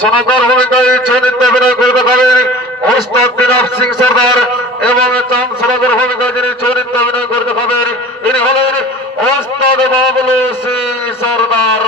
সোনাকার ভূমিকায় চরিত্রে অভিনয় করে দেখাবেন ওস্তাদ দিনাব সিং সরদার এবং চাঁদ সোনাকার ভূমিকায় যিনি চরিত্রে অভিনয় করে দেখাবেন ইনি হলেন ওস্তাদ বাবলু সিং সরদার।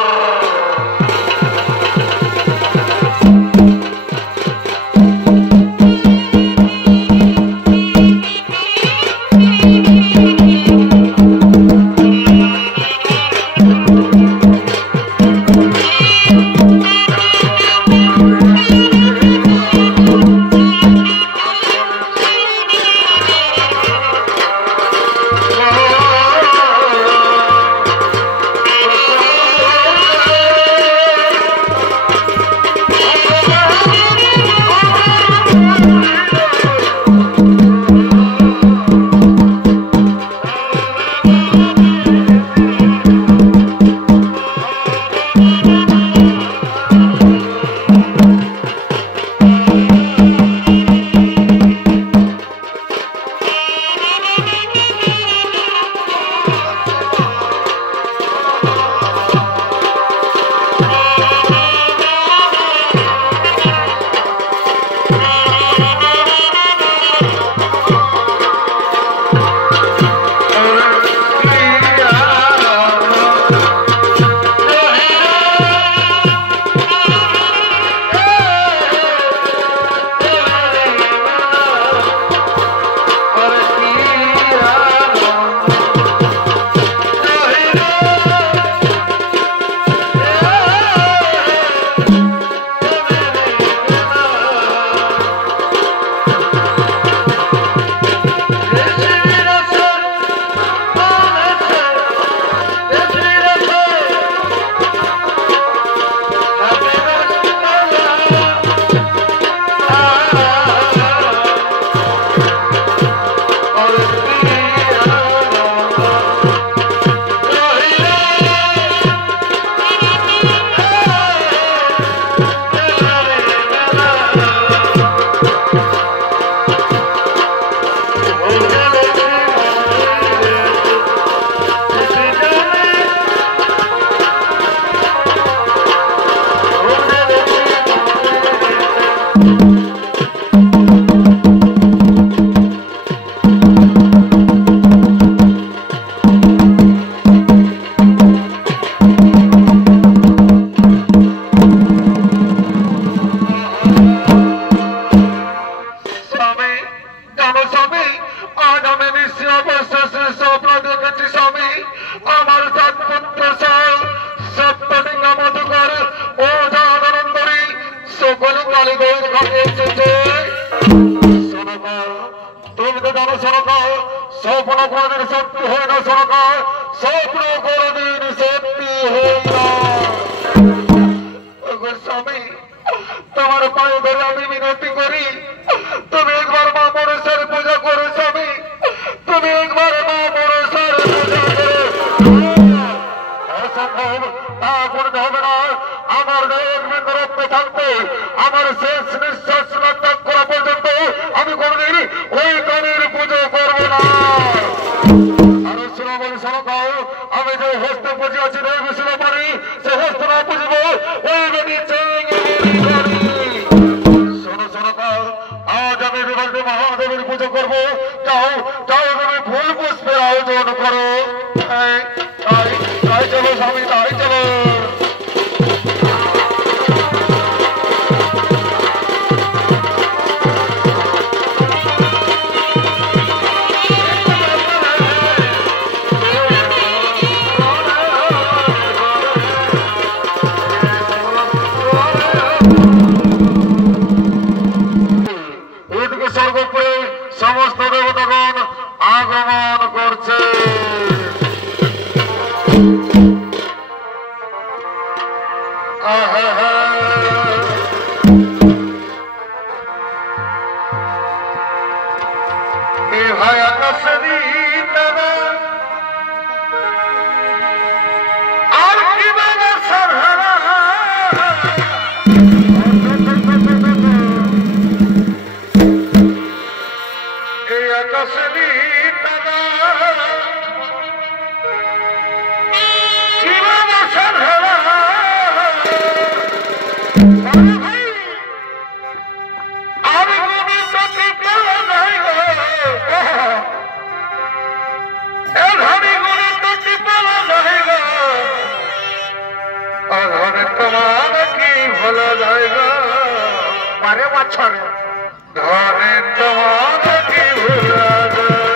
মান কি ভোলা যায় গো আরে বাছরে ধনের মান কি ভোলা যায়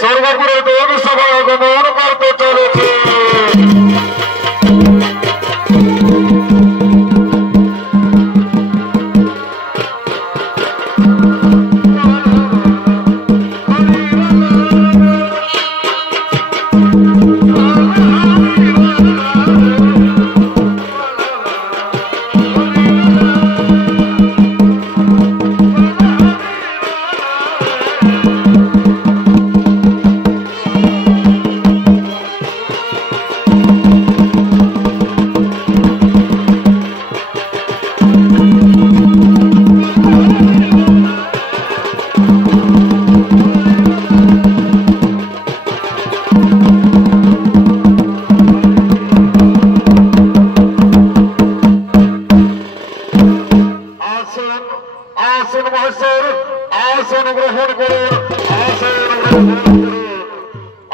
সর্বপুরে দেব সভা গমন করতে চলেছে।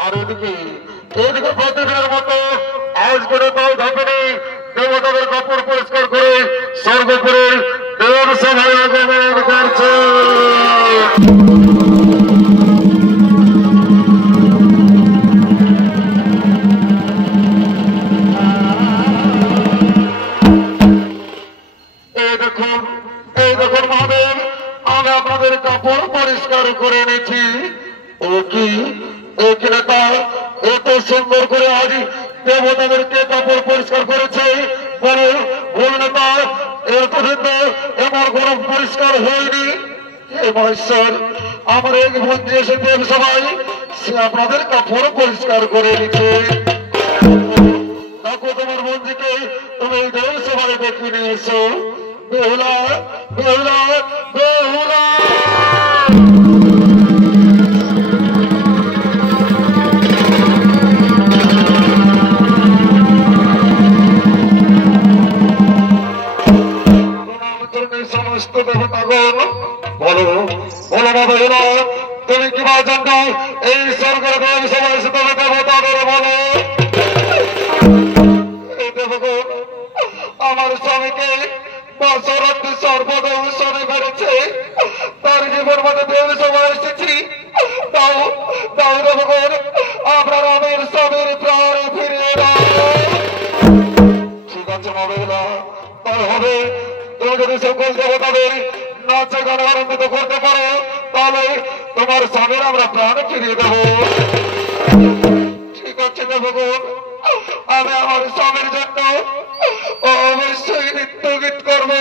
আর এদিকে প্রতিদিনের মতো আজ করে তাও ধাপেনি দেবতাদের কাপড় পরিষ্কার করে সর্বোপরি দেব সভায় আগমন করছে। এই দেখুন মহাদেব, আমি আপনাদের কাপড় পরিষ্কার করে নিচ্ছি। ও কি নেতা এত সুন্দর করে আজ দেবতাদেরকে কাপড় পরিষ্কার করেছে? বল নেতা, এর পর্যন্ত আমার কোন পরিষ্কার হয়নি। হে মহেশ্বর, আমার এক বন্ধু এসে দেব সবাই সে আপনাদের কাপড় পরিষ্কার করে নিচ্ছে। দেখো তোমার বন্ধুকে তুমি দেব সবাই দেখে নিয়ে এসো। বেহুলা বেহুলা বেহুলা সমস্ত দেবতাগণ বলো বলো না বেহুলা, তুমি কিবা জন্য এই স্বর্গের দেব সবাই তুমি দেবতাদের বলো। এই দেবগণ আমার স্বামীকে বছরান্তি সর্বদৌষণে মেরেছে, তার জীবন মধ্যে দেব সবাই এসেছি। তাও তাও দেবগণ আপনার আমার স্বামীর প্রাণ ফিরিয়ে দাও। ঠিক আছে মবেলা, তাই হবে। তুমি যদি সকল দেবতাদের নাচে গানে আনন্দিত করতে পারো তাহলে তোমার স্বামীর আমরা প্রাণ ফিরিয়ে দেবো। ঠিক আছে দেবগণ, আমি আমার স্বামীর জন্য অবশ্যই নৃত্য গীত করবো।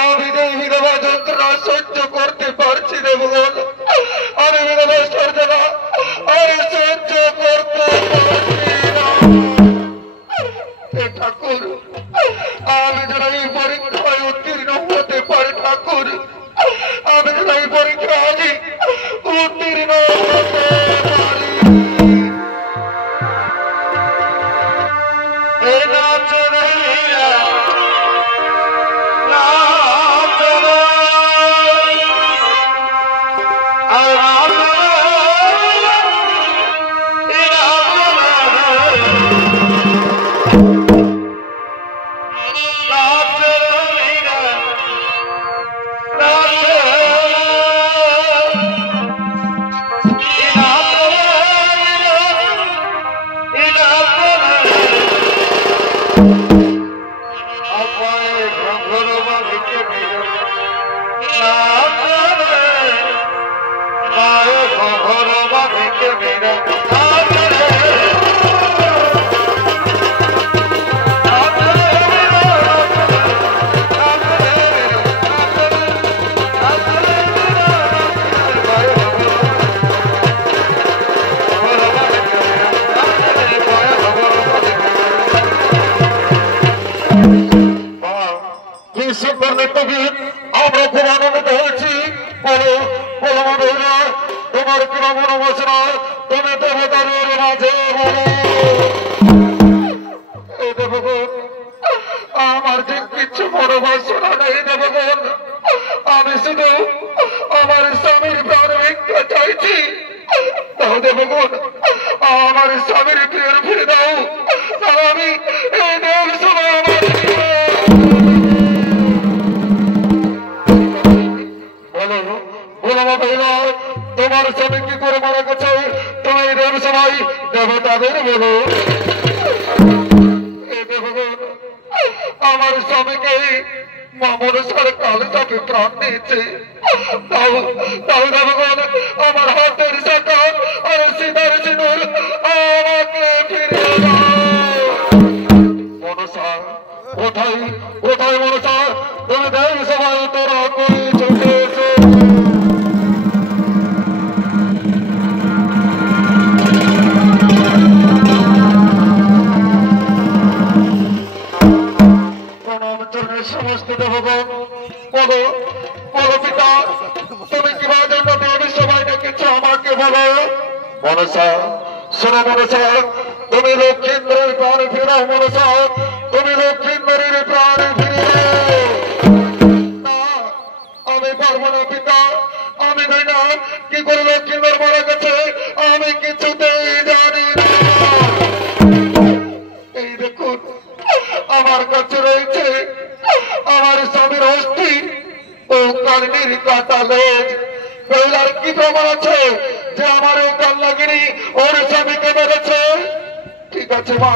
আমি যে বিধবা যন্ত্রণা সহ্য করতে পারছি দেবগণ, আমি বিধবা যন্ত্রণা আমি সহ্য করতে পারছি না। ঠাকুর, আমি যেন এই পরীক্ষায় উত্তীর্ণ হতে পারি। ঠাকুর, আমি যেন এই পরীক্ষায় উত্তীর্ণ হতে পারি। আমার যে কিছু বড় বাসনা নেই দেবগণ, আমি শুধু আমার স্বামীর প্রাণ ভিক্ষা চাইছি। তাও দেবগণ আমার স্বামীর প্রিয় ফিরে দাও, আমি এই দেব সময় তোমার স্বামী কি করে মারা গেছে তুমি দেব সবাই দেবতাদের বলো। আমার স্বামীকে মনসার কাল সাথে প্রাণ দিয়েছে। তাও তাও দেবগণ আমার হাতের শাখা আর সীতার সিঁদুর আমাকে ফিরিয়ে দাও। মনসা কোথায় কোথায় মনসা, তুমি দেব সবাই তোরা করে চলে এসো। সমস্ত দেবগণ বলো বলো পিতা, তুমি কিবা জন্য দেবী সবাই ডেকেছ আমাকে বলো। মনসা শোনো মনসা, তুমি লক্ষ্মীন্দরের প্রাণ ফিরাও। মনসা তুমি লক্ষ্মীন্দরের প্রাণ ফিরিয়ে। আমি পারবো না পিতা, আমি জানি না কি করে লক্ষ্মীন্দর মারা গেছে, আমি কিছুতেই জানি না। এই দেখুন আমার কাছে রয়েছে আমার স্বামীর হস্তি ও কালনির কাটা লেজ। বেলার কি প্রমাণ আছে যে আমার এই কাল্লাগিরি ওর স্বামীকে মেরেছে? ঠিক আছে মা,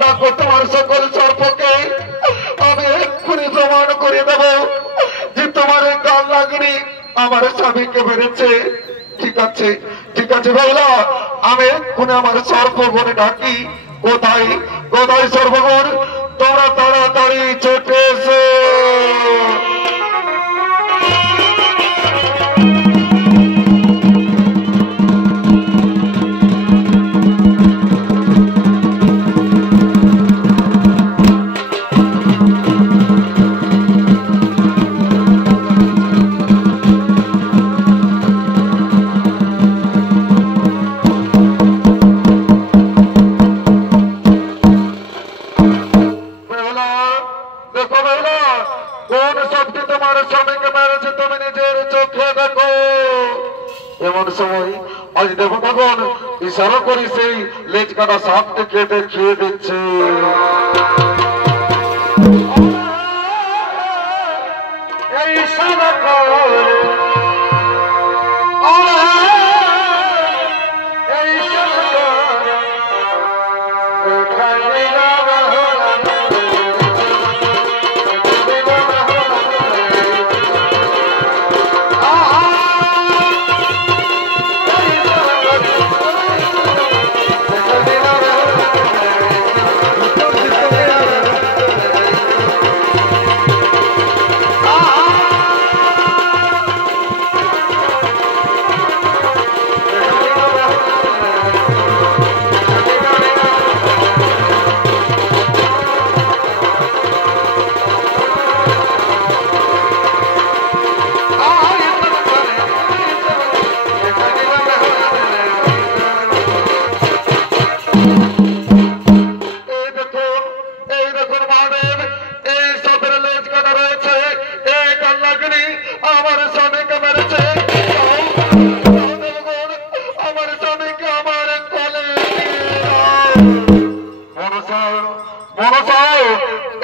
দেখো তোমার সকল সর্পকে আমি এক্ষুনি প্রমাণ করে দেব যে তোমার এই কাল্লাগিরি আমার স্বামীকে মেরেছে। ঠিক আছে, ঠিক আছে বেলা, আমি এক্ষুনি আমার সর্পগণে ডাকি। কোথায় কোথায় সর্বগণ? তোমরা তাড়াতাড়ি ছুটে এসো। এমন সময় আজ দেবতাগণ ইশারা করে সেই লেজ কাটা সাপকে কেটে খেয়ে দিচ্ছে।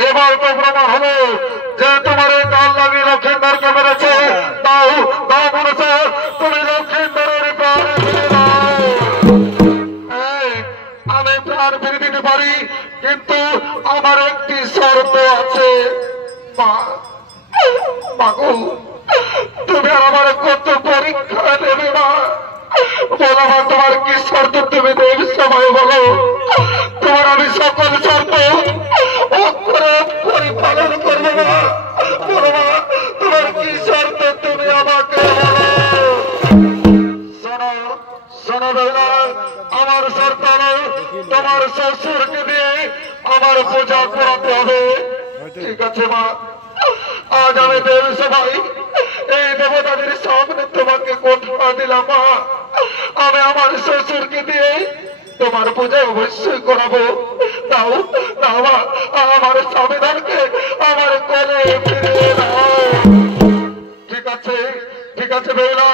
এবার তো প্রমাণ হলো যে তোমার এই কাল লাগি লক্ষ্মীন্দরকে মেরেছে। তাও তাও বলেছ তুমি লক্ষ্মীন্দরের প্রাণ ফিরে দাও। আমি প্রাণ ফিরে দিতে পারি, কিন্তু আমার একটি শর্ত আছে। মাগো, তুমি আমার কত পরীক্ষা নেবে না? বলো মা, তোমার কি শর্ত তুমি দেবে? সময় বলো, তোমার আমি সকল শর্ত অক্ষরে অক্ষরে পালন করবো না। বলো মা, তোমার কি শর্ত তুমি আমাকে শোনো। শোনো বেলা, আমার শর্ত হলো তোমার শ্বশুরকে দিয়ে আমার পূজা করাতে হবে। ঠিক আছে মা, আজ আমি দেব সবাই এই দেবতাদের সামনে তোমাকে কথা দিলাম মা, আমি আমার শ্বশুরকে দিয়ে তোমার পূজা অবশ্যই করাবো। তাও তাও আমার সংবিধানকে আমার কোলে ফিরিয়ে দাও। ঠিক আছে, ঠিক আছে বেলা,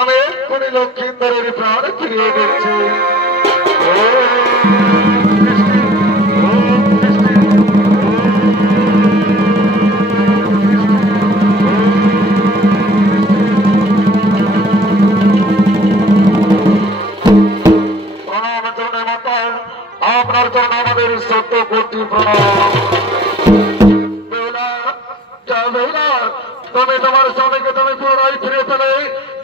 আমি এক্ষুনি লক্ষ্মীন্দরের প্রাণ ফিরিয়ে দিচ্ছি। আপনার জন্য আমাদের সত্য কোটি প্রণাম। তুমি তোমার স্বামীকে তুমি পুনরায় ফিরে পেলে।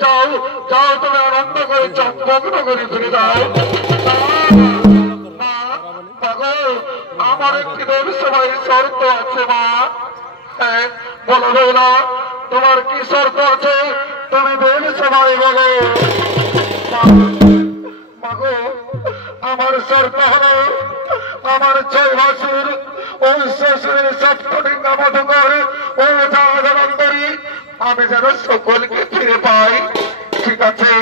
যাও যাও, তুমি আনন্দ করে চম্পগ্ন করে ফিরে দাও। আমার একটি দেব সবাই শর্ত আছে মা। হ্যাঁ বলো বেলা, তোমার কি শর্ত আছে? তুমি দেব সবাই বলো। মাগো, আমার শর্ত হলো আমার 6 ভাসুর ও শ্বশুরের সপ্তলিঙ্গা মধুকর ও জাগরন্তরী আমি যেন সকলকে ফিরে পাই। ঠিক আছে,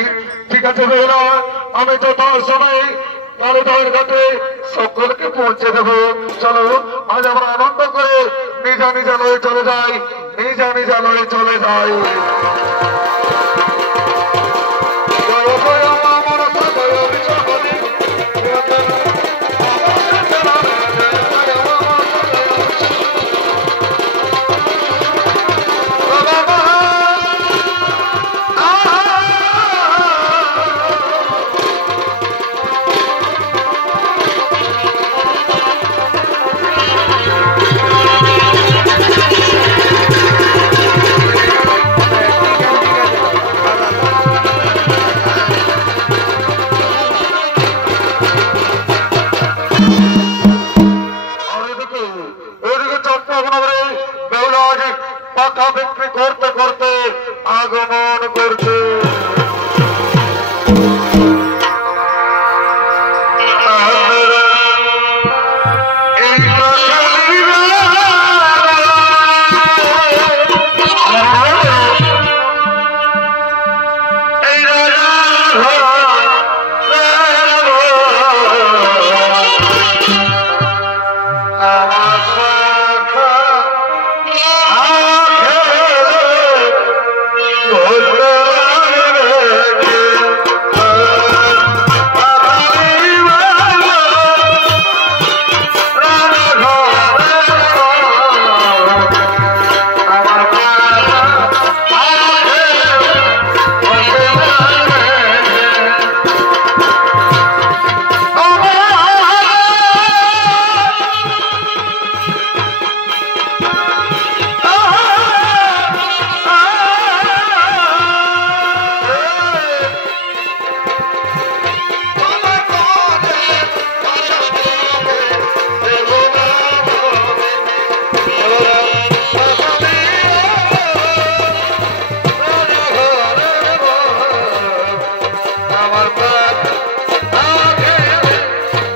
ঠিক আছে বেলা, আমি যথা সময় কালীদয়ের ঘাটে সকলকে পৌঁছে দেব। চলো আজ আমরা আনন্দ করে নিজা নিজা লয়ে চলে যাই, নিজা নিজা লয়ে চলে যাই। আমার পাপ আগে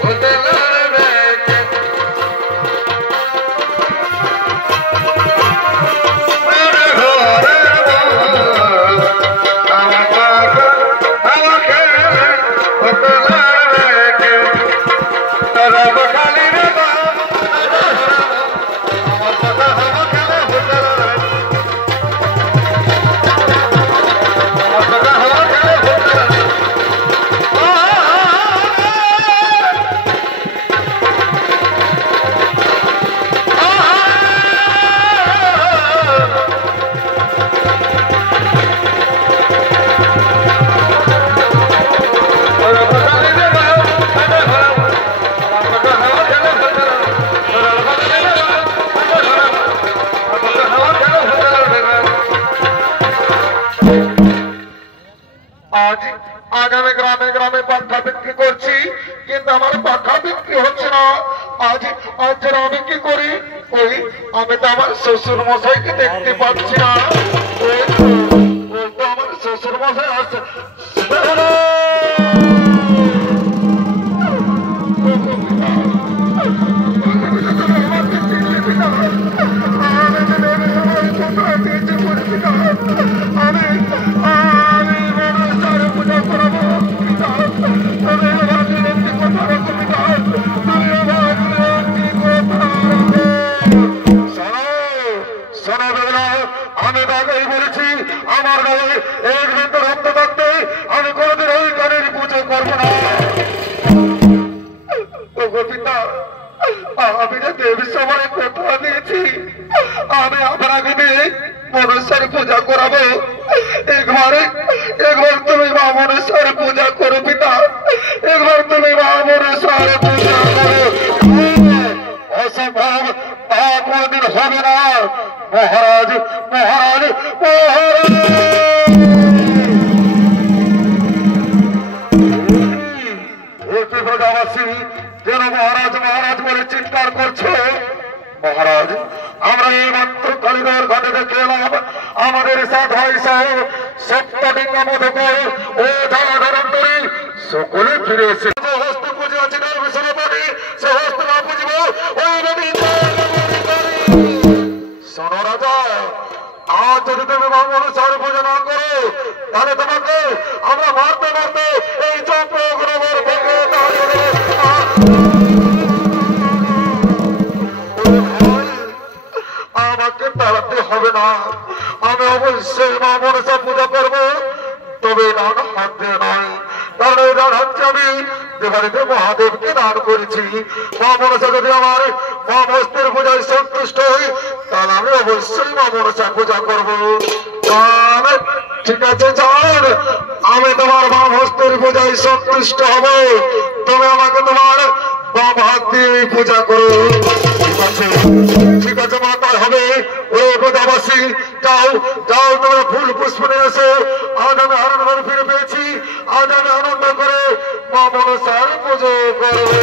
হতে লড়বে কে? আমার পাপ আমাকে হতে লড়বে কে? তারা বকালি রে আমার কথা আমাকে হতে লড়বে আজ আমি গ্রামে গ্রামে পাখা বিক্রি করছি, কিন্তু আমার পাখা বিক্রি হচ্ছে না। আজ আজ আমি কি করি? ওই আমি তো আমার শ্বশুর মশাইকে দেখতে পাচ্ছি না। ওই তো আমার শ্বশুর মশাই আছে। আমি আগেই বলেছি আমার গায়ে এক ঘন্টা রক্ত থাকতে আমি কোনোদিন ওই গানের পুজো করবো না। পিতা, আমি যে দেবীর সময় কথা দিয়েছি আমি আপনাকে দিয়ে মনুষ্যের পূজা করাবো। একবার তুমি মা মনুষ্যের পূজা করো পিতা, একবার তুমি মা মনুষ্যের পূজা করো। অসম্ভব, তা কোনদিন হবে না। মহারাজ মহারাজ মহারাজ প্রজাবাসী যেন মহারাজ মহারাজ বলে চিৎকার করছে। মহারাজ, আমরা এই মাত্র কালীঘর ঘাটে দেখে এলাম আমাদের সাধাই সাহেব সপ্তলিঙ্গ মধুকর ও ধরন্তরী সকলে ফিরে এসে হস্ত পুজো আছে না বিশ্বনাথী, সে হস্ত না পুজব ওই নদী। শোনো রাজা, আজ যদি তুমি মনুষ্যের পুজো না করো তাহলে তোমাকে আমরা মারতে মারতে এই চক্রগ্রহর ভেঙে দাঁড়িয়ে আমাকে তাড়াতে হবে না। আমি অবশ্যই মা মনসা পূজা করবো, তবে ডান হাত দিয়ে নয়। কারণ এই ডান হাতকে আমি দেবাড়িতে মহাদেবকে দান করেছি। মা মনসা যদি আমার মা মস্তির পূজায় সন্তুষ্ট হই তাহলে আমি অবশ্যই মা মনসা পূজা করবো। ঠিক আছে যান, আমি তোমার মা মস্তির পূজায় সন্তুষ্ট হব, তবে আমাকে তোমার বাম হাত দিয়ে পূজা করো। ঠিক আছে মা, তাই হবে। ও প্রজাবাসী, যাও যাও, তোমরা ফুল পুষ্প নিয়ে এসো। আজ আমি আনন্দ ফিরে পেয়েছি, আজ আমি আনন্দ করে মা মনসার পুজো করবো।